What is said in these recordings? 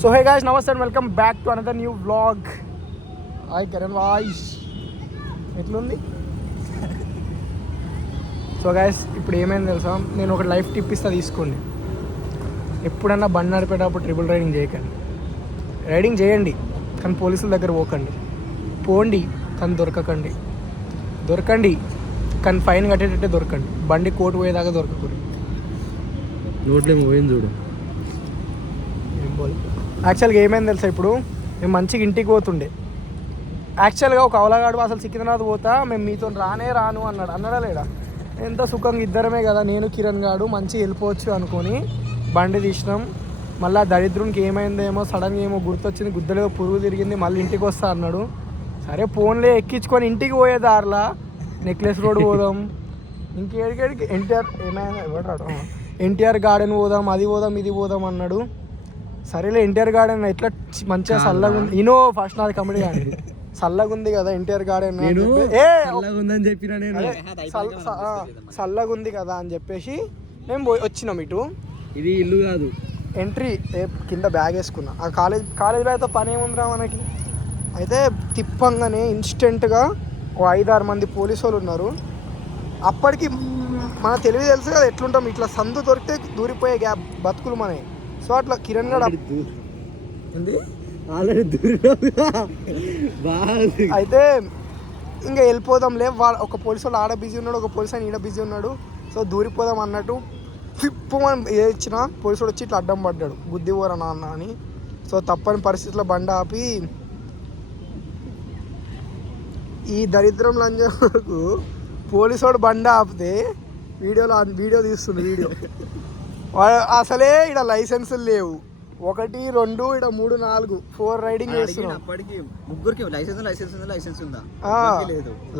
So hey guys, నమస్తే and welcome back to another new vlog. Hi Karan voice ఎట్లుంది? So guys, ఇప్పుడు ఏమైంది తెలుసా, నేను ఒక లైఫ్ టిప్ ఇస్తా, తీసుకోండి. ఎప్పుడన్నా బండి నడిపేటప్పుడు ట్రిపుల్ రైడింగ్ చేయకండి. రైడింగ్ చేయండి కానీ పోలీసుల దగ్గర పోకండి. పోండి కానీ దొరకండి కానీ ఫైన్ కట్టేటట్టే దొరకండి. బండి కోర్టు పోయేదాకా దొరకకూడదు. నోట్లేమో పోయింది చూడు. యాక్చువల్గా ఏమైంది తెలుసా, ఇప్పుడు మేము మంచిగా ఇంటికి పోతుండే. యాక్చువల్గా ఒక అవలగాడు అసలు సికింద్రాబాద్ పోతా, మేము మీతో రాను అన్నాడా లేడా? ఎంత సుఖంగా ఇద్దరమే కదా, నేను కిరణ్ గాడు మంచిగా వెళ్ళిపోవచ్చు అనుకొని బండి తీసినాం. మళ్ళీ దరిద్రునికి ఏమైందేమో సడన్గా ఏమో గుర్తొచ్చింది, గుద్దలేదో పురుగు తిరిగింది, మళ్ళీ ఇంటికి వస్తా అన్నాడు. సరే ఫోన్లే ఎక్కించుకొని ఇంటికి పోయే దారిలా నెక్లెస్ రోడ్ పోదాం, ఇంకేడికి ఎన్టీఆర్ గార్డెన్ పోదాం, అది పోదాం ఇది పోదాం అన్నాడు. సరేలే ఎన్టీఆర్ గార్డెన్ ఎట్లా మంచిగా చల్లగా ఉంది. ఇనో ఫస్ట్ నాది కమిటీ కానీ చల్లగా ఉంది కదా ఎన్టీఆర్ గార్డెన్, చల్లగా ఉంది కదా అని చెప్పేసి మేము వచ్చినాం. ఇటు ఇది ఇల్లు కాదు, ఎంట్రీ కింద బ్యాగ్ వేసుకున్నా. ఆ కాలేజీలో అయితే పని ఏముందిరా మనకి. అయితే తిప్పంగానే ఇన్స్టెంట్గా ఓ 5-6 మంది పోలీసు వాళ్ళు ఉన్నారు. అప్పటికి మన తెలివి తెలుసు కదా ఎట్లుంటాం, ఇట్లా సందు దొరికితే దూరిపోయే గ్యాప్ బతుకులు మనవి. సో అట్లా కిరణ్ గడ అయితే ఇంకా వెళ్ళిపోదాంలే. ఒక పోలీసు వాళ్ళు ఆడ బిజీ ఉన్నాడు, ఒక పోలీసు ఆయన ఈడ బిజీ ఉన్నాడు. సో దూరిపోదాం అన్నట్టు తిప్పు మనం ఏ ఇచ్చినా పోలీసు వచ్చి ఇట్లా అడ్డం పడ్డాడు, బుద్ధి పోరా నాన్న అని. సో తప్పని పరిస్థితుల్లో బండి ఆపి ఈ దరిద్రం లంజం వరకు పోలీసు వాడు బండి ఆపితే వీడియో తీస్తుంది. వీడియో అసలే ఇక్కడ లైసెన్సులు లేవు, 1, 2, 3, 4, 4 రైడింగ్ చేస్తున్నాం.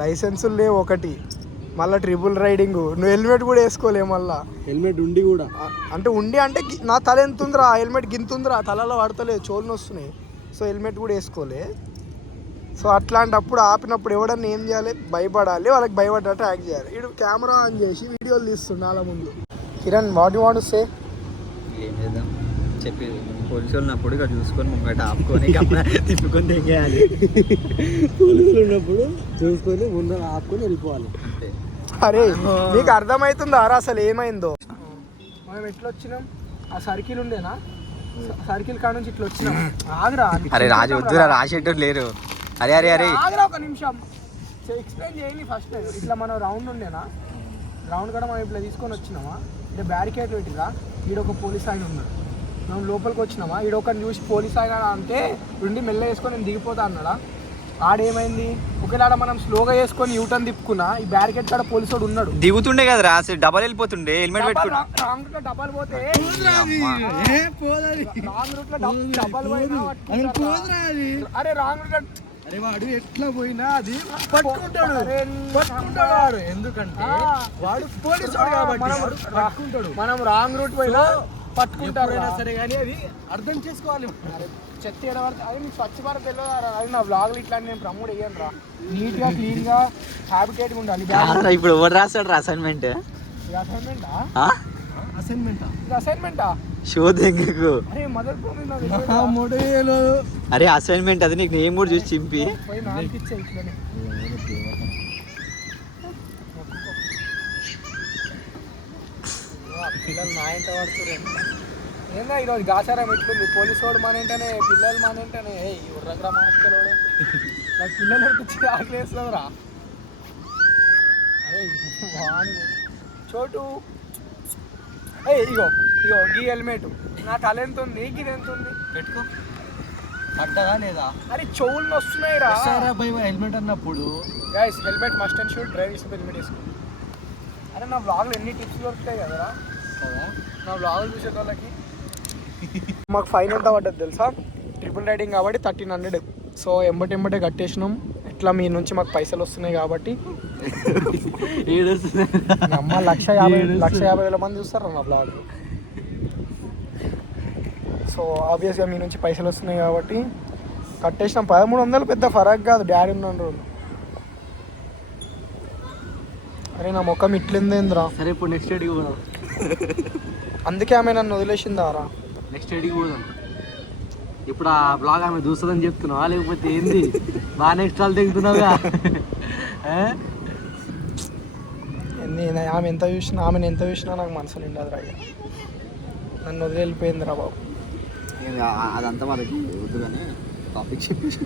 లైసెన్సులు లేవు ఒకటి, మళ్ళీ ట్రిపుల్ రైడింగ్. నువ్వు హెల్మెట్ కూడా వేసుకోలేవు. మళ్ళీ హెల్మెట్ ఉండి కూడా అంటే నా తల ఎంత ఉందిరా, హెల్మెట్ గింతుందిరా, తలలో పడతలేదు, చోళ్ళు వస్తున్నాయి. సో హెల్మెట్ కూడా వేసుకోలే. సో అట్లాంటప్పుడు ఆపినప్పుడు ఎవడన్నా ఏం చేయాలి, భయపడాలి, వాళ్ళకి భయపడ్డట్టు యాక్ట్ చేయాలి. వీడు కెమెరా ఆన్ చేసి వీడియోలు తీస్తుండే వాళ్ళ ముందు. Kiran, what you want to say? ఏం చేద్దాం చెప్పి పోలీసు ఉన్నప్పుడు ఇక్కడ చూసుకొని ముంగట ఆపుకొని తిప్పుకొని తెగేయాలి. పోలీసులు ఉన్నప్పుడు చూసుకొని ముందర ఆపుకొని వెళ్ళిపోవాలి అంతే. అరే నీకు అర్థమవుతుందా రా అసలు ఏమైందో? మనం ఎట్లా వచ్చినాం, ఆ సర్కిల్ ఉండేనా, సర్కిల్ కాడ నుంచి ఇట్లా వచ్చినాం. ఆగరా, అరే రాజు వద్దురా, రాసేటోళ్ళు లేరు. అరే అరే అరే ఆగరా ఒక నిమిషం, ఎక్స్ప్లెయిన్ చేయండి ఫస్ట్. ఇట్లా మనం రౌండ్ ఉండేనా, రౌండ్ కూడా మనం ఇట్లా తీసుకొని వచ్చినామా, అంటే బ్యారికేడ్ పెట్టిరా, ఈడొక పోలీస్ ఆయన ఉన్నాడు. మనం లోపలికి వచ్చినామా, ఈడొకరిని చూసి పోలీస్ ఆయన అంటే ఉండి మెల్ల వేసుకొని నేను దిగిపోతా అన్నాడా. ఆడేమైంది, ఒకవేళ మనం స్లోగా వేసుకొని యూటర్న్ తిప్పుకున్నా, ఈ బ్యారికేడ్ కాడ పోలీసు వాడు ఉన్నాడు, దిగుతుండే కదా, డబల్ వెళ్ళిపోతుండే, హెల్మెట్ పెట్టుకుంటే రాంగ్ రూట్ లో డబల్ పోతే అరే రాంగ్ రూట్, అరే వాడు ఎట్లా పోయినా అది పట్టుకుంటాడు వాడు, ఎందుకంటే వాడు పోలీసు కాబట్టి మనం రాంగ్ రూట్ పోయినా పట్టుకుంటారు సరే కానీ అది అర్థం చేసుకోవాలి. చెత్త ఎడబడితే అది మీకు స్వచ్ఛ భారత్ తెలియదు. అది నా వ్లాగ్లు ఇట్లా నేను ప్రమోట్ అయ్యాను రా, నీట్గా క్లీన్గా హ్యాబిటేట్గా ఉండాలి. ఇప్పుడు ఎవరు రాస్తాడు అసైన్మెంట్? అసైన్మెంటా షోదెంగకు? అరే మొదలు అరే అసైన్మెంట్ అది, నీకు నేను కూడా చూసి చింపి పిల్లలు నా ఇంట పడుతున్నారు. ఏందా ఈరోజు గాచారం ఎట్లుంది, పోలీసు వాడు మన ఏంటనే, పిల్లలు మన ఏంటనే. ఉర్రగ్రా మాస్కలు నాకు పిల్లలు వచ్చి ఆకలేస్తావురా. అరే చోటు, ఇగో గీ హెల్మెట్ నా తల ఎంత ఉంది, గిది ఎంత ఉంది పెట్టుకో, పడ్డదా లేదా? అరే చెవులు వస్తున్నాయి రా హెల్మెట్ అన్నప్పుడు. Guys, helmet must and should, drive చేసి హెల్మెట్ వేసుకో. అరే నా వ్లాగ్లో ఎన్ని టిప్స్ దొరుకుతాయి కదరా, నా వ్లాగులు చూసే వాళ్ళకి. మాకు ఫైన్ ఎంత పడ్డది తెలుసా, ట్రిపుల్ రైడింగ్ కాబట్టి 1300. సో ఎంబటే కట్టేసినాం. ఇట్లా మీ నుంచి మాకు పైసలు వస్తున్నాయి కాబట్టి అమ్మ 1,50,000 మంది చూస్తారు నా బ్లాగ్. సో ఆబ్వియస్గా మీ నుంచి పైసలు వస్తున్నాయి కాబట్టి కట్టేసినాం. 1300 పెద్ద ఫరక్ కాదు, డాడీ ఉన్న రోజు. అరే నా ముఖం ఇట్లిందేంద్రా. సరే ఇప్పుడు నెక్స్ట్ డేకి పోదాం. అందుకే ఆమె నన్ను వదిలేసిందారా. నెక్స్ట్ డేకి పోదాం. ఇప్పుడు ఆ బ్లాగ్ ఆమె చూస్తుందని చెప్తున్నావా లేకపోతే ఏంది బాగా నెక్స్ట్ వాళ్ళు దిగుతున్నావుగా ఆమె ఎంత చూసినా ఆమెను ఎంత చూసినా నాకు మనసు నిండదు రా. నన్ను వదిలి వెళ్ళిపోయింది రా బాబు. అదంతా వాళ్ళకి వద్దు కానీ టాపిక్ చెప్పేసి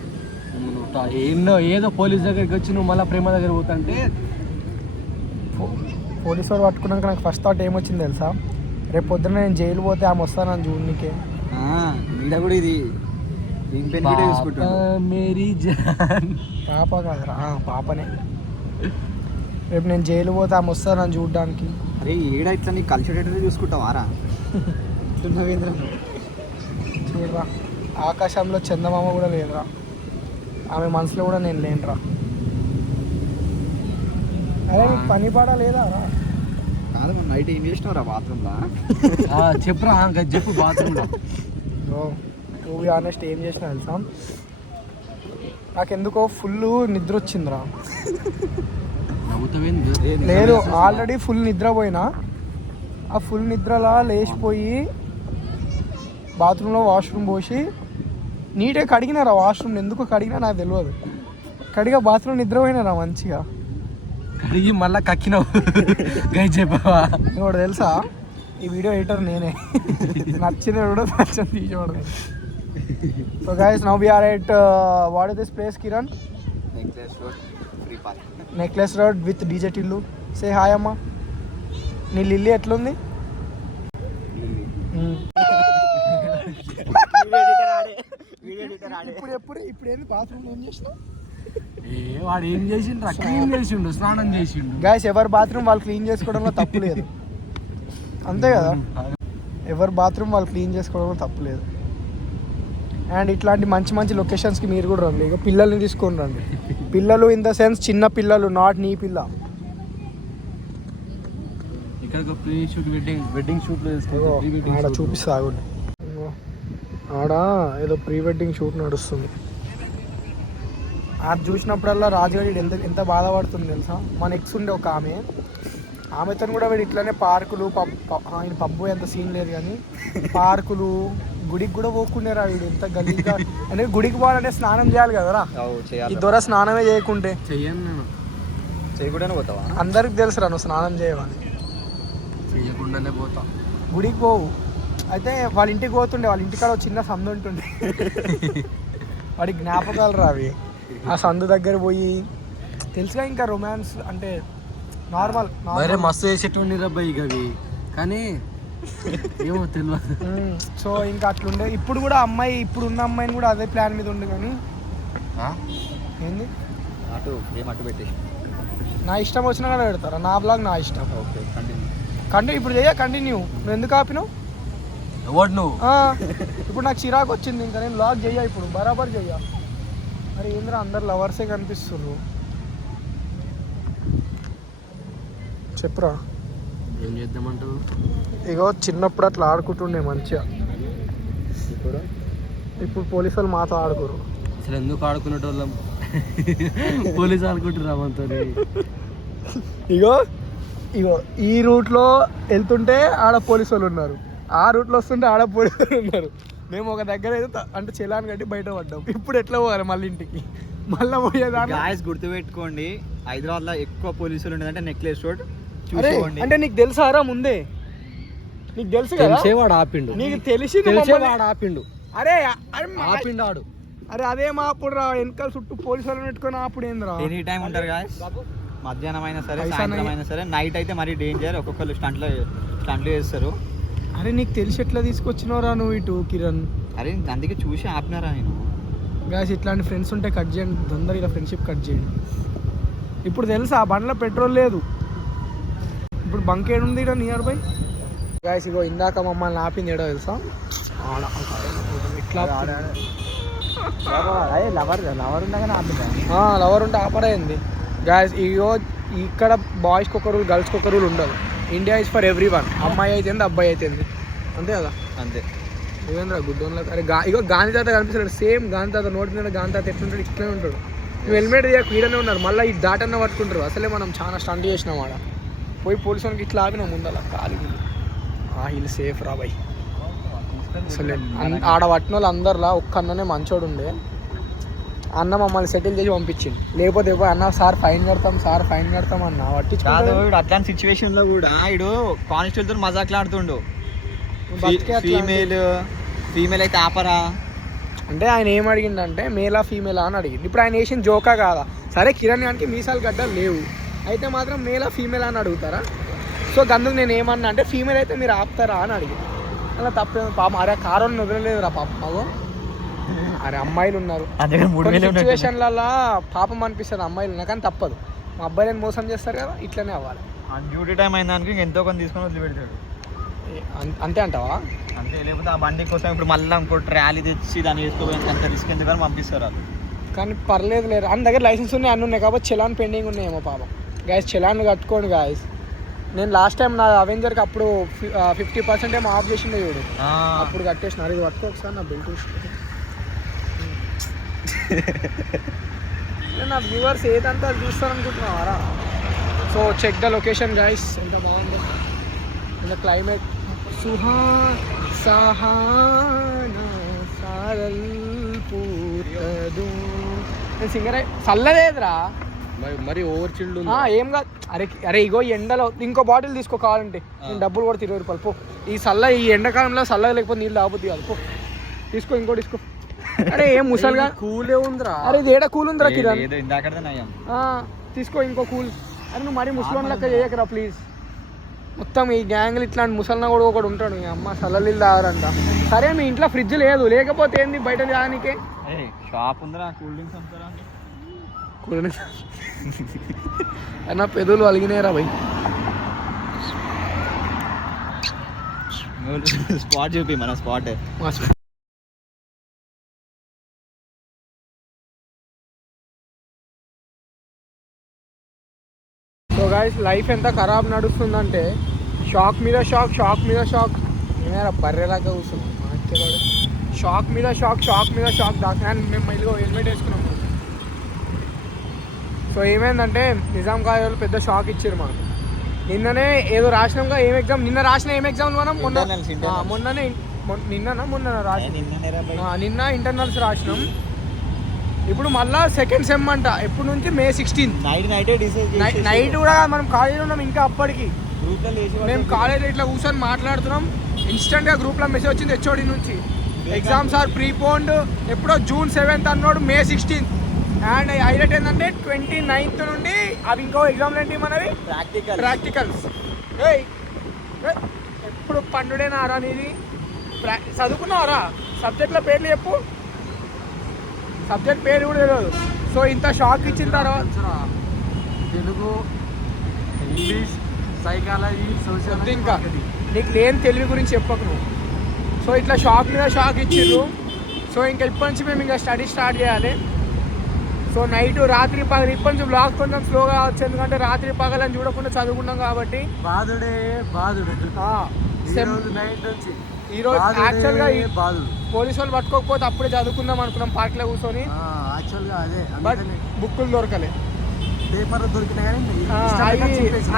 ఏదో పోలీస్ దగ్గరికి వచ్చి నువ్వు మళ్ళీ ప్రేమ దగ్గర పోతుంటే పోలీసు వాడు పట్టుకున్నాక నాకు ఫస్ట్ థాట్ ఏమొచ్చింది తెలుసా, రేపు పొద్దున్న నేను జైలు పోతే ఆమె వస్తానని చూడనికే. మీడ కూడా ఇది మేరీ జాన్ పాప కాదురా, పాపనే. రేపు నేను జైలు పోతే ఆమె వస్తానని చూడడానికి. అరే ఏడా ఇట్లా నీకు కలిసేటట్టు చూసుకుంటావారా? చూడరా, ఆకాశంలో చందమామ కూడా లేదురా, ఆమె మనసులో కూడా నేను లేనురా. అరే నీకు పని పాడా లేదా రా? కాదు నైట్ ఏం చేసినావురా బాత్రూమ్లో? చెప్పురా చెప్పు. బాత్రూమ్లో టు బి ఆనెస్ట్ ఏం చేసినా తెలుసా, నాకెందుకో ఫుల్ నిద్ర వచ్చిందిరా. లేదు, ఆల్రెడీ ఫుల్ నిద్రపోయినా. ఆ ఫుల్ నిద్రలా లేచిపోయి బాత్రూంలో వాష్రూమ్ పోసి నీట్గా కడిగినారా. వాష్రూమ్ ఎందుకు కడిగినా నాకు తెలియదు. కడిగా బాత్రూమ్ నిద్రపోయినారా మంచిగా. కడిగి మళ్ళీ కక్కినావు చెప్పావా? ఇప్పుడు తెలుసా, ఈ వీడియో ఎడిటర్ నేనే. నచ్చింది కూడా నచ్చని తీసుకోవడం. So guys, now we are at what is this place Kiran? Necklace road with DJ Tillu. Say hi అమ్మ. నీ లిల్లీ ఎట్లుంది? ఇప్పుడు ఏంది బాత్రూమ్ ఏం చేసినావు? వాడు ఏం చేసిండు? క్లీన్ చేసిండు, స్నానం చేసిండు. గైస్, ఎవరి బాత్రూమ్ వాళ్ళు క్లీన్ చేసుకోవడంలో తప్పు లేదు, అంతే కదా? ఎవరి బాత్రూమ్ వాళ్ళు క్లీన్ చేసుకోవడంలో తప్పు లేదు. అండ్ ఇట్లాంటి మంచి మంచి లొకేషన్స్కి మీరు కూడా రండి. ఇక పిల్లల్ని తీసుకొని రండి. పిల్లలు ఇన్ ద సెన్స్ చిన్న పిల్లలు, నాట్ నీ పిల్ల. ఇక్కడ ప్రీ షూట్ వెడ్డింగ్ షూట్ ఆడ చూపిస్తా ఆగండి. ఆడ ఏదో ప్రీ వెడ్డింగ్ షూట్ నడుస్తుంది. అది చూసినప్పుడల్లా రాజుగారి ఎంత బాధపడుతుంది తెలుసా. మన ఎక్స్ ఉండే ఒక ఆమెతో కూడా వీడు ఇట్లానే పార్కులు ఆయన పబ్బు ఎంత సీన్ లేదు కానీ పార్కులు, గుడికి కూడా పోకుండేరా వీడు. ఎంత గలీజ్గా అంటే గుడికి పోవాలంటే స్నానం చేయాలి కదరా. ఈ దొర స్నానమే చేయకుంటే చేయకుండానే పోతావా? అందరికి తెలుసురా నువ్వు స్నానం చేయమని. చేయకుండానే పోతా. గుడికి పోవు. అయితే వాళ్ళ ఇంటికి పోతుండే, వాళ్ళ ఇంటికాడ చిన్న సందు ఉంటుండే. వాడి జ్ఞాపకాలు రావి. ఆ సందు దగ్గర పోయి తెలుసుగా. ఇంకా రొమాన్స్ అంటే నార్మల్ మస్తు చేసేటువంటి రబ్బాయి అవి, కానీ ఏమో తెలియదు. సో ఇంకా అట్లుండే. ఇప్పుడు కూడా అమ్మాయి, ఇప్పుడు ఉన్న అమ్మాయిని కూడా అదే ప్లాన్ మీద ఉండే. కానీ ఏంది అటు పెట్టేసి నా ఇష్టం వచ్చినా కూడా పెడతారా? నా బ్లాగ్ నా ఇష్టం. ఓకే, కంటిన్యూ ఇప్పుడు కంటిన్యూ. నువ్వు ఎందుకు ఆపినావు? ఎవడు నువ్వు? ఇప్పుడు నాకు చిరాకు వచ్చింది. ఇంకా నేను బ్లాగ్ చెయ్యా, ఇప్పుడు బరాబర్ చెయ్యా. మరి ఏంద్రా అందరు లవర్సే కనిపిస్తున్నారు. చెప్పురా, ఏం చేద్దామంటావు? ఇగో చిన్నప్పుడు అట్లా ఆడుకుంటుండే మంచిగా. ఇప్పుడు పోలీసు వాళ్ళు మాతో ఆడుకోరు. అసలు ఎందుకు ఆడుకునేటోళ్ళం? పోలీసు ఆడుకుంటున్నాం అంతా. ఇగో ఇగో ఈ రూట్లో వెళ్తుంటే ఆడ పోలీసు వాళ్ళు ఉన్నారు, ఆ రూట్లో వస్తుంటే ఆడ పోలీసు వాళ్ళు ఉన్నారు. మేము ఒక దగ్గర అయితే అంటే చెలాన్ కట్టి బయట పడ్డాం. ఇప్పుడు ఎట్లా పోవాలి మళ్ళీ ఇంటికి? మళ్ళీ పోయేదాన్ని. గాయస్ గుర్తుపెట్టుకోండి, హైదరాబాద్లో ఎక్కువ పోలీసులు ఉండేదంటే నెక్లెస్ రోడ్. అంటే నీకు తెలుసారా ముందే? నీకు తెలుసు కదా, వాడు ఆపిండు. నీకు తెలిసి వాడు ఆపిండు. అరే ఆపిండు ఆడు. అరే అదే మా అప్పుడు రా, వెనకాల చుట్టూ పోలీసు వాళ్ళు పెట్టుకుని అప్పుడు ఏందిరా. ఎనీ టైం ఉంటారు గాయస్, మధ్యాహ్నం అయినా సరే, సాయంత్రం అయినా సరే. నైట్ అయితే మరీ డేంజర్, ఒక్కొక్కరు స్టంట్లు చేస్తారు. అరే నీకు తెలిసి ఎట్లా తీసుకొచ్చినవరా నువ్వు ఇటు కిరణ్? అరే అందుకే చూసి ఆపినారా నేను. గాయస్ ఇట్లాంటి ఫ్రెండ్స్ ఉంటే కట్ చేయండి, తొందరగా ఇలా ఫ్రెండ్షిప్ కట్ చేయండి. ఇప్పుడు తెలుసా ఆ బండ్లో పెట్రోల్ లేదు. ఇప్పుడు బంక్ ఏడుంది ఇక్కడ నియర్ బై. గాయస్ ఇగో ఇందాక మమ్మల్ని ఆపింది ఏడో తెలుసా? ఇట్లా లవర్ ఉంటే ఆపరైంది. గాయస్ ఇగో ఇక్కడ బాయ్స్కి ఒక రూల్, గర్ల్స్కి ఒక రూల్ ఉండదు. India is for every one. అమ్మాయి అయితేంది, అబ్బాయి అయితేంది, అంతే కదా? అంతే. నువ్వేంద్రా గుడ్డోన్లో. అరే ఇగో గాంధీ తాత కనిపిస్తాడు, సేమ్ గాంధీ తాత. నోటి మీద గాంధీ తాత ఎట్లుంటాడు ఇట్లనే ఉంటాడు. నువ్వు హెల్మెట్ ఈడనే ఉన్నారు, మళ్ళీ ఈ దాటన్న పట్టుకుంటారు. అసలే మనం చాలా స్టంట్ చేసినాం ఆడ. పోయి పోలీసు వాళ్ళకి ఇట్లా ఆపినాం ముందల ఖాళీ. వీళ్ళు సేఫ్ రా బాయ్. అసలు ఆడ పట్టిన వాళ్ళు అందరిలా ఒక్క అన్ననే మంచోడు ఉండే. అన్న మమ్మల్ని సెటిల్ చేసి పంపించింది. లేకపోతే అన్న సార్ ఫైన్ కడతాం అన్న పట్టించుకోడు. అట్లాంటి సిచ్యువేషన్ లో కూడా ఇడు కానిస్టేబుల్ తో మజాక్లాడుతుండు. ఫీమేల్ అయితే ఆపరా అంటే ఆయన ఏం అడిగిండంటే మేలా ఫీమేలా అని అడిగింది. ఇప్పుడు ఆయన వేసిన జోకా కాదా? సరే కిరణ్ గారికి మీసాలు గడ్డలు లేవు, అయితే మాత్రం మేలా ఫీమేలా అని అడుగుతారా? సో గందుకు నేను ఏమన్నా అంటే ఫీమేల్ అయితే మీరు ఆపుతారా అని అడిగింది. అలా తప్పేమో పాపం. అరే కారోని వదలలేదురా పాపం. మాకు అరే అమ్మాయిలు ఉన్నారు సిచ్యువేషన్లలో పాపం అనిపిస్తుంది అమ్మాయిలు ఉన్నా, కానీ తప్పదు. మా అబ్బాయిలను మోసం చేస్తారు కదా, ఇట్లనే అవ్వాలి. డ్యూటీ టైం అయిన ఎంతో కొంత తీసుకొని వదిలిపెడతాడు. అంతే అంటావా? అంతే. లేకపోతే ఆ బండి కోసం ఇప్పుడు మళ్ళీ ఇంకో ట్రాలీ తెచ్చి దాన్ని వేసుకోవడానికి అంత రిస్క్ ఎందుకని పంపిస్తారు వాళ్ళు. కానీ పర్లేదు లేదు, అన్న దగ్గర లైసెన్స్ ఉన్నాయి, అన్నీ ఉన్నాయి, కాబట్టి చలాన్ పెండింగ్ ఉన్నాయేమో పాపం. గాయస్ చలాన్ కట్టుకోండి గాయస్. నేను లాస్ట్ టైం నా అవెంజర్కి అప్పుడు 50% ఏమో ఆఫ్ చేసిండే చూడు, అప్పుడు కట్టేసిన. ఇది పట్టుకో ఒకసారి నా బెల్ట్. నా వ్యూవర్స్ ఏదంతా చూస్తారనుకుంటున్నావారా? So check the location guys, ఎంత బాగుంది ఇంకా క్లైమేట్. నేను సింగర్ చల్లలేదురా మరి ఓవర్ చిల్డ్ ఏం కాదు. అరే ఇగో ఎండలో ఇంకో బాటిల్ తీసుకో కావాలంటే, నేను డబ్బులు కూడా 20 రూపాయలు. పో ఈ ఎండాకాలంలో చల్లగా లేకపోతే నీళ్ళు తాగబుద్ది కాదు. పో తీసుకో, ఇంకో తీసుకో. అరే ఏం ముసలిగా కూలే ఉందిరా. అరే ఇది ఏడా కూల్ ఉందిరా కిరణ్? తీసుకో ఇంకో కూల్. అరే నువ్వు మరీ ముసలి లెక్క చేయకరా ప్లీజ్. మొత్తం ఈ గ్యాంగ్లు ఇట్లాంటి ముసలినా కూడా ఒకడు ఉంటాడు. మీ అమ్మ చల్లనీళ్ళు తాగారంట. సరే మీ ఇంట్లో ఫ్రిడ్జ్ లేదు, లేకపోతే ఏంది బయట తాగనీకే షాప్ ఉందిరా, కూల్ డ్రింక్స్ అమ్ముతారా? కూల్ డ్రింక్స్ అన్న పెదవులు అలిగినాయిరా భయ్. స్పాట్ చూపి మన స్పాట్. సో గైస్ లైఫ్ ఎంత ఖరాబ్ నడుస్తుందంటే షాక్ మీద షాక్. ఏమైనా బర్రెలాగా కూర్చున్నాం మార్కెట్. షాక్ మీద షాక్ దాకా మేము మళ్ళీ హెల్మెట్ వేసుకున్నాం. సో ఏమైందంటే నిజాం కాలేజీలో పెద్ద షాక్ ఇచ్చారు మాకు. నిన్ననే ఏదో రాసినాంగా. ఏం ఎగ్జామ్ నిన్న రాసిన? ఏం ఎగ్జామ్ మనం నిన్న ఇంటర్నల్స్ రాసినాం. ఇప్పుడు మళ్ళా సెకండ్ సెమ్ అంట. ఎప్పుడు నుంచి May 16 నైట్ కూడా మనం కాలేజీలో ఉన్నాం. ఇంకా అప్పటికి మేము కాలేజీలో ఇట్లా కూర్చొని మాట్లాడుతున్నాం. ఇన్స్టెంట్గా గ్రూప్లో మెసేజ్ వచ్చింది HOD నుంచి, ఎగ్జామ్స్ ఆర్ ప్రీపోన్డ్. ఎప్పుడో June 7th అన్నాడు, May 16th. అండ్ హైలైట్ ఏంటంటే 29th నుండి అవి ఇంకో ఎగ్జామ్లు ఏంటి మనవి ప్రాక్టికల్స్. ఎప్పుడు పండుడేనారా నీది? చదువుకున్నావరా? సబ్జెక్టుల పేర్లు చెప్పు. సబ్జెక్ట్ పేరు కూడా తెలియదు. సో ఇంత షాక్ ఇచ్చిన తర్వాత తెలుగు, ఇంగ్లీష్, సైకాలజీ, సోషల్, ఇంకా నీకు లేని తెలివి గురించి చెప్పకు నువ్వు. సో ఇట్లా షాక్ మీద షాక్ ఇచ్చిర్రు. సో ఇంకా ఇప్పటి నుంచి మేము ఇంకా స్టడీ స్టార్ట్ చేయాలి. సో నైట్ రాత్రి పగలు ఇప్పటి నుంచి బ్లాగ్ కొంచెం స్లోగా వచ్చు, ఎందుకంటే రాత్రి పగలని చూడకుండా చదువుకున్నాం కాబట్టి. బాధుడు నైట్ నుంచి ఈరోజు యాక్చువల్గా పోలీసు వాళ్ళు పట్టుకోకపోతే అప్పుడే చదువుకుందాం అనుకున్నాం పార్క్లో కూర్చొని. బట్ బుక్కులు దొరకలే, పేపర్ దొరికినాయి.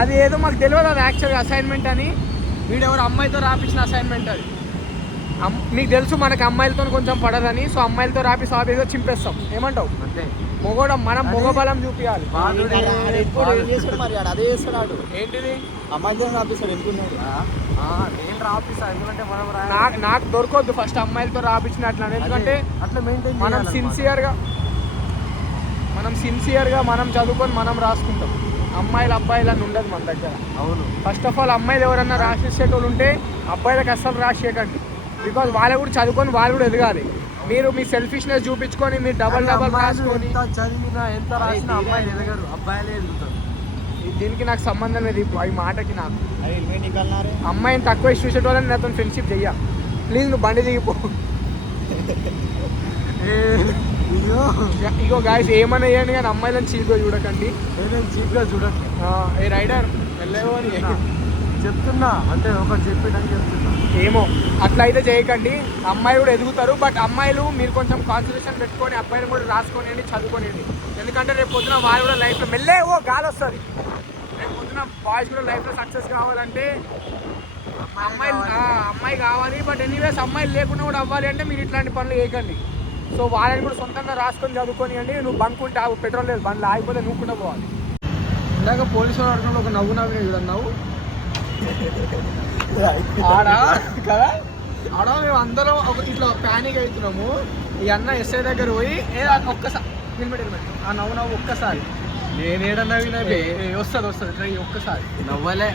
అది ఏదో మాకు తెలియదు అది యాక్చువల్గా అసైన్మెంట్ అని. వీడెవరు అమ్మాయితో రాపించిన అసైన్మెంట్ అది. మీకు తెలుసు మనకి అమ్మాయిలతో కొంచెం పడదని. సో అమ్మాయిలతో రాపి సాబేదో చింపేస్తాం. ఏమంటావు? అంతే. మనం మొగబలం చూపించాలి. అదే చేస్తాడు. ఏంటిది? అమ్మాయిలతో రాపిస్తాడు. ఎందుకున్నాడు? నేను రాపిస్తాను, ఎందుకంటే నాకు దొరకొద్దు ఫస్ట్ అమ్మాయిలతో రాపించినట్లు. ఎందుకంటే అట్లా మెయింటైన్ మనం సిన్సియర్గా మనం చదువుకొని మనం రాసుకుంటాం. అమ్మాయిలు అబ్బాయిలు అని ఉండదు మన దగ్గర. అవును. ఫస్ట్ ఆఫ్ ఆల్ అమ్మాయిలు ఎవరన్నా రాసేసేటోళ్ళు ఉంటే అబ్బాయిలకు అస్సలు రాసేయకండి. బికాజ్ వాళ్ళు కూడా చదువుకొని వాళ్ళు కూడా ఎదగాలి. మీరు మీ సెల్ఫిష్నెస్ చూపించుకొని మీరు డబల్ రాసుకొని చదివినా ఎంత రాసినా అమ్మాయిలు ఎదగరు, అబ్బాయిలే ఎదుగుతారు. దీనికి నాకు సంబంధం లేదు. ఇప్పుడు ఈ మాటకి నాకు అమ్మాయిని తక్కువ చూసేటోళ్ళని నాతో ఫ్రెండ్షిప్ చెయ్య ప్లీజ్. నువ్వు బండి దిగిపో. ఇగో గాయస్ ఏమన్నా వేయండి కానీ అమ్మాయిలను చీప్గా చూడకండి. చీప్గా చూడండి. ఏ రైడర్ వెళ్ళేవో అని చెప్తున్నా, అంటే ఒకటి చెప్పేటని చెప్తున్నా. ఏమో అట్లా అయితే చేయకండి. అమ్మాయిలు కూడా ఎదుగుతారు. బట్ అమ్మాయిలు మీరు కొంచెం కాన్సన్ట్రేషన్ పెట్టుకొని అబ్బాయిలు కూడా రాసుకొనియండి, చదువుకోనియండి. ఎందుకంటే రేపు పొద్దున వాళ్ళు కూడా లైఫ్లో మెల్లే గాలి వస్తుంది. పొద్దున బాయ్స్ కూడా లైఫ్లో సక్సెస్ కావాలంటే అమ్మాయి కావాలి. బట్ ఎనీవేస్ అమ్మాయిలు లేకుండా కూడా అవ్వాలి అంటే మీరు ఇట్లాంటి పనులు చేయకండి. సో వాళ్ళని కూడా సొంతంగా రాసుకొని చదువుకొని అండి. నువ్వు బంక్ ఉంటే పెట్రోల్ లేదు, బండ్లు ఆగిపోతే నువ్వు కూడా పోవాలి. ఇందాక పోలీసు వాళ్ళు అడుగుతున్న ఒక నవ్వు చూడండి, నవ్వు ఆడ కదా. ఆడ మేము అందరం ఇట్లా ప్యానిక్ అవుతున్నాము. ఈ అన్న ఎస్ఐ దగ్గర పోయి ఒక్కసారి హెల్మెట్ ఆ నవ్వు ఒక్కసారి నేనేడ నవ్వినా వస్తుంది ట్రై ఒక్కసారి నవ్వలే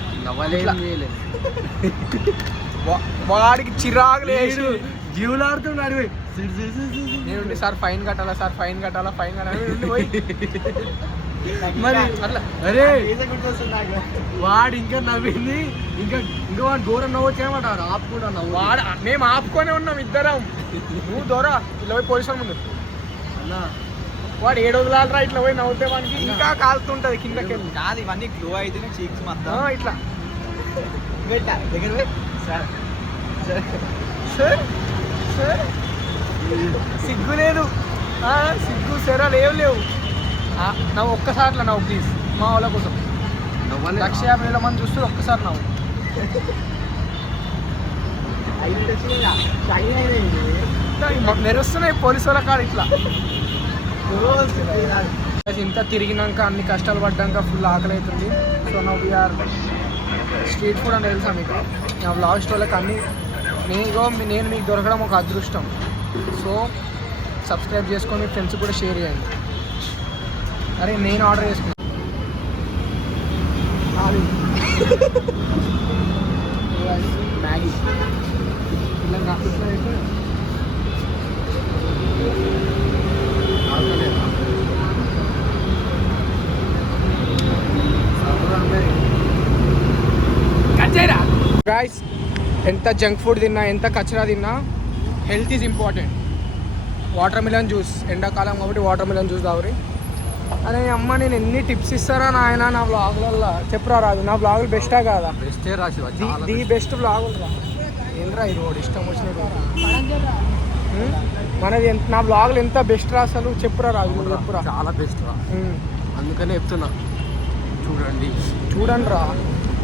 వాడికి చిరాకు లేదు, జీవులాడుతున్నాడు. నేను సార్ ఫైన్ కట్టాలా సార్ ఫైన్ కట్టాలా పోయి మరి అట్లా అరే వాడు ఇంకా నవ్వింది, ఇంకా వాడు దూరం నవ్వచ్చేయమంటాడు. ఆపుకుండా నవ్వు వాడు మేము ఆపుకొనే ఉన్నాం ఇద్దరం. నువ్వు దూరా ఇట్లా పోయి పోలీసుల ముందు అన్నా వాడు 7 వదిలాలరా ఇట్లా పోయి నవ్వుతే వానికి ఇంకా కాలుతుంటది కిందకి. కాదు ఇవన్నీ గ్లో అయితే చీక్స్ మొత్తం ఇట్లా దగ్గర సార్ సార్ సార్ సిగ్గు లేదు, సిగ్గు సెరా లేవు. నవ్వు ఒక్కసారి అట్లా నవ్వు ప్లీజ్, మా వాళ్ళ కోసం. 150,000 మంది చూస్తే ఒక్కసారి నవ్వు. మెరుస్తున్నాయి పోలీసు వాళ్ళ కాడ ఇట్లా. ఇంత తిరిగినాక అన్ని కష్టాలు పడ్డాక ఫుల్ ఆకలి అవుతుంది. సో నా వీఆర్ స్ట్రీట్ ఫుడ్ అని తెలుసా మీకు. నా లాస్ట్ వాళ్ళకి అన్ని నేను మీకు దొరకడం ఒక అదృష్టం. సో సబ్స్క్రైబ్ చేసుకొని మీ ఫ్రెండ్స్ కూడా షేర్ చేయండి. అరే నేను ఆర్డర్ చేసుకున్నాను మ్యాగీ ఇలా గాయ్స్, ఎంత జంక్ ఫుడ్ తిన్నా ఎంత కచరా తిన్నా health is important. Water melon juice, ఎండాకాలం కాబట్టి వాటర్ మిలన్ జ్యూస్ తాగురి. అరే అమ్మ నేను ఎన్ని టిప్స్ ఇస్తారా నాయన నా బ్లాగులలో చెప్పురా రాదు. నా బ్లాగులు బెస్టా కాదా? బెస్టే రాసి ది బెస్ట్ బ్లాగులు రా. ఏంద్రా ఈ రోడ్ ఇష్టం వచ్చిన మనది నా బ్లాగులు ఎంత బెస్ట్ రా అసలు చెప్పురా రాదు. నువ్వు చెప్పురా. చాలా బెస్ట్ రా, అందుకనే చెప్తున్నా. చూడండి రా.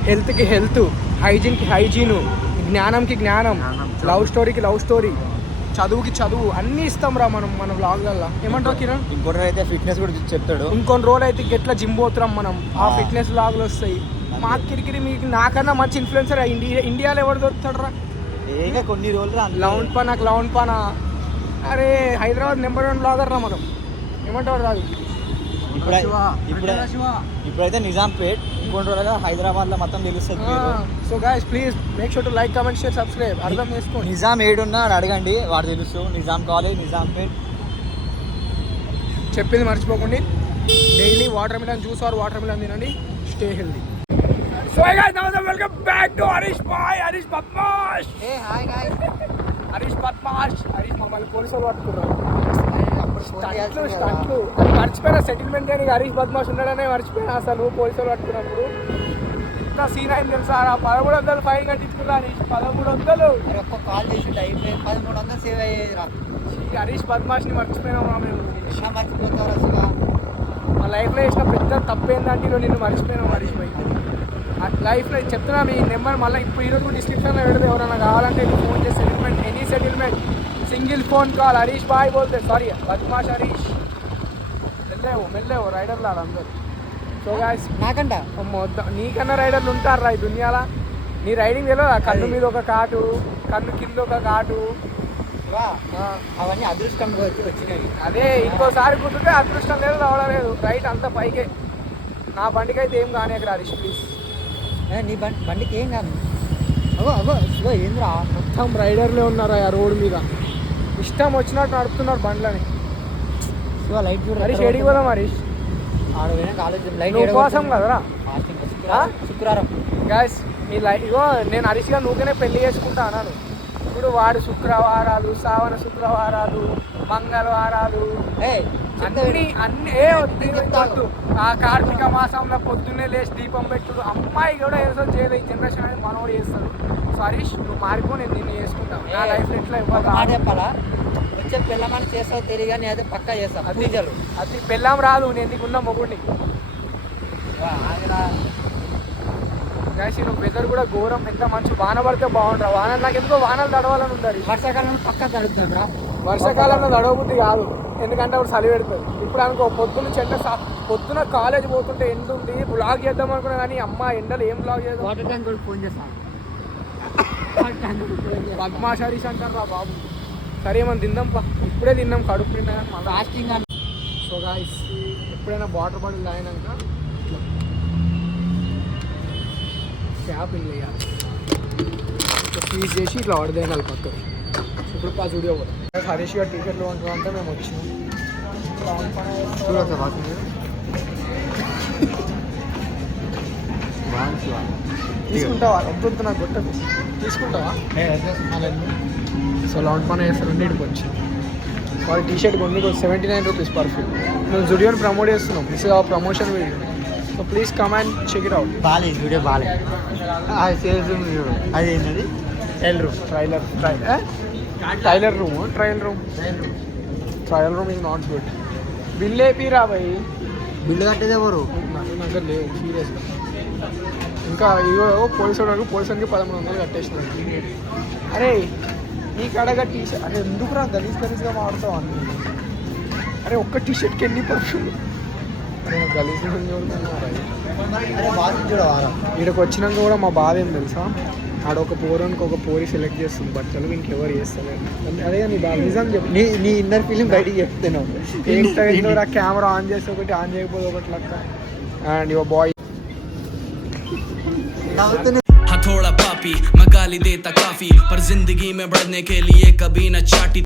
హెల్త్కి హెల్త్, హైజీన్కి హైజీను, జ్ఞానంకి జ్ఞానం, లవ్ స్టోరీకి లవ్ స్టోరీ, చదువుకి చదువు, అన్నీ ఇస్తాం రా మనం మన బ్లాగ్లలో. ఏమంటావు కిరణ్? ఇంకోటి అయితే ఫిట్నెస్ కూడా చెప్తాడు. ఇంకొన్ని రోజులు అయితే ఎట్లా జిమ్ పోతున్నాం మనం, ఆ ఫిట్నెస్ బ్లాగులు వస్తాయి. మా కిరికిరి మీకు నాకన్నా మంచి ఇన్ఫ్లుయెన్సర్ ఇండియాలో ఎవరు దొరుకుతాడు రా? కొన్ని రోజులు లౌన్ పానా అరే హైదరాబాద్ నెంబర్ 1 బ్లాగర్ రా మనం. ఏమంటారు రాదు? ఇప్పుడైతే నిజాంపేట్, ఇంకొన్ని రోజులుగా హైదరాబాద్లో మొత్తం తెలుస్తుంది. So guys please make sure to like, comment, share, subscribe. అర్థం చేసుకోండి. నిజాం ఏడున్నా అడగండి, వాడు తెలుసు. నిజాం కాలేజ్, నిజాంపేట్. చెప్పింది మర్చిపోకండి. Daily watermelon juice or watermelon తినండి. Stay healthy. సో గైస్ నమస్తే, వెల్కమ్ బ్యాక్ టు హరీష్ బాయ్, హరీష్ బద్మాష్. Hi guys, Harish Badmash. హరీష్ మమ్మల్ని పోలీసు వాళ్ళు పట్టుకున్నారు. స్టంట్లు అది మర్చిపోయినా, సెటిల్మెంట్ కానీ హరీష్ బద్మాష్ ఉన్నాడనే మర్చిపోయినా. అసలు పోలీసు వాళ్ళు పట్టుకున్నప్పుడు ఇంత సీన్ అయింది తెలుసా? 1300 ఫైన్ కట్టించుకున్నా హరీష్. 1300 ఒక్క కాల్ చేసి అయిపోయి 1300 సేవ్ అయ్యేది రా. హరీష్ బద్మాష్ని మర్చిపోయినాం రా మేము. మర్చిపోతారు అసలు. మా లైఫ్లో చేసిన పెద్ద తప్పు ఏంటంటే ఈరోజు నిన్ను మర్చిపోయినాం హరీష్ భాయ్. లైఫ్లో చెప్తున్నా, మీ నెంబర్ మళ్ళీ ఇప్పుడు ఈరోజు డిస్క్రిప్షన్లో పెడితే ఎవరైనా కావాలంటే ఫోన్ చేసి settlement, any settlement, single phone call Harish బాయ్ బోల్తే. సారీ బద్మాష్ హరీష్. మెల్లేవు రైడర్లు అందరు. సో గాయ్స్ నాకంట నీకన్నా రైడర్లు ఉంటారా ఈ దునియాలో? నీ రైడింగ్ తెలియదా? కన్ను మీద ఒక కాటు, కన్ను కింద ఒక కాటు. అవన్నీ అదృష్టం వచ్చినవి. అదే ఇంకోసారి గుర్తుంటే అదృష్టం లేదు, రావడం లేదు. రైట్ అంతా పైకే. నా బండికి అయితే ఏం కానీ అక్కడ హరీష్ ప్లీజ్. నీ బండికి ఏం కాదు. అగో ఏంద్రా, మొత్తం రైడర్లే ఉన్నారా ఆ రోడ్డు మీద. ఇష్టం వచ్చినట్టు నడుపుతున్నారు బండ్లని. లైట్ హరీష్ ఏడికి పోదాం హరీష్? ఉపవాసం కదరా శుక్రవారం. గాయస్ నీ ఇగో నేను హరీష్గా నువ్వుగానే పెళ్లి చేసుకుంటా అన్నాను. ఇప్పుడు వాడు శుక్రవారాలు, శ్రావణ శుక్రవారాలు, మంగళవారాలు అన్ని వద్దు. ఆ కార్తీక మాసంలో పొద్దున్నే లేచి దీపం పెట్టుడు. అమ్మాయి కూడా ఏదో చేయలేదు. ఈ జనరేషన్ అనేది మనోడు చేస్తాడు. సో హరీష్ నువ్వు మారిపో, నేను నిన్ను చేసుకుంటాను. నా లైఫ్లో ఎట్లా ఇవ్వాలి చెప్పాలా? వచ్చే పిల్లమని చేస్తావు తెలియగా నేను అయితే పక్కా చేస్తాను. అది పెళ్ళాం రాదు, నేను నీకున్న మొగుడిని. గాయస్ ఈరోజు వెదర్ కూడా ఘోరం, ఎంత మంచి వాన పడితే బాగుంటుంది. వాన నాకు ఎందుకో వానలు తడవాలని ఉంటుంది. వర్షాకాలం పక్క తడుపుతాడు. వర్షాకాలంలో తడవబుద్ధి కాదు, ఎందుకంటే అప్పుడు చలి పెడుతుంది. ఇప్పుడు అనుకో పొద్దున కాలేజ్ పోతుంటే ఎండ ఉంది, బ్లాగ్ చేద్దాం అనుకున్నా కానీ అమ్మ ఎండలు ఏం బ్లాగ్ చేద్దాం. వాటర్ ట్యాంక్ కూడా ఫోన్ చేస్తాను. పద్మాశారీస్ అంటారు రా బాబు. సరే మనం తిందాం పా, ఇప్పుడే తిన్నాం కడుపు నిండా. ఫాస్టింగ్ సో గాయస్ ఎప్పుడైనా వాటర్ బాటిల్ తాగినాక ఇట్లా క్యాప్ వేయాలి, ఇట్లా ఫీజ్ చేసి ఇట్లా వడదేయాలి పక్కకి. ఇప్పుడు పా స్టూడియో పోతాం. హరీష్ గారు టికెట్లు కొంటామంటే మేము వచ్చినాం. తీసుకుంటావా? వద్దు నాకు కొట్టదు. తీసుకుంటావా? సో లాంగ్ పని వేస్తారంటే ఇక్కడికి వచ్చి వాళ్ళు టీ-షర్ట్ కొన్ని 79 రూపీస్ పర్ ఫీట్. మేము జుడియోని ప్రమోట్ చేస్తున్నాం. This is our promotion video. So please come and check it out. బాలేదు వీడియో బాలేదు. అది ఏంటది? Trailer room trial room is not good. Bill ఏపీ రా భయ్. బిల్లు కట్టేది ఎవరు? నా దగ్గర లేవు సీరియస్గా. ఇంకా ఇగో పోలీసు వాడికి 1300 కట్టేసినారు. అరే నీ కడగా టీ-షర్ట్ అరే ఎందుకురా గలీజ్గా వాడతావు అన్ని. అరే ఒక్క టీ-షర్ట్కి ఎన్ని పర్ఫ్యూమ్. అరే గలీజ్గా ఇక్కడికి వచ్చినాక కూడా మా బాధ ఏం తెలుసా, ఆడ ఒక పోరి సెలెక్ట్ చేస్తుంది బట్టలు, ఇంకెవరు చేస్తలేదు. అదే నీ బాధ. నిజం చెప్పు, నీ ఇన్నర్ ఫీలింగ్ బయటికి చెప్తున్నావు. ఏంటో కెమెరా ఆన్ చేస్తే ఒకటి, ఆన్ చేయకపోతే ఒకటి లెక్క. అండ్ యువర్ బాయ్ हाँ थोड़ा पापी मैं गाली देता काफी पर जिंदगी में बढ़ने के लिए कभी न चाटी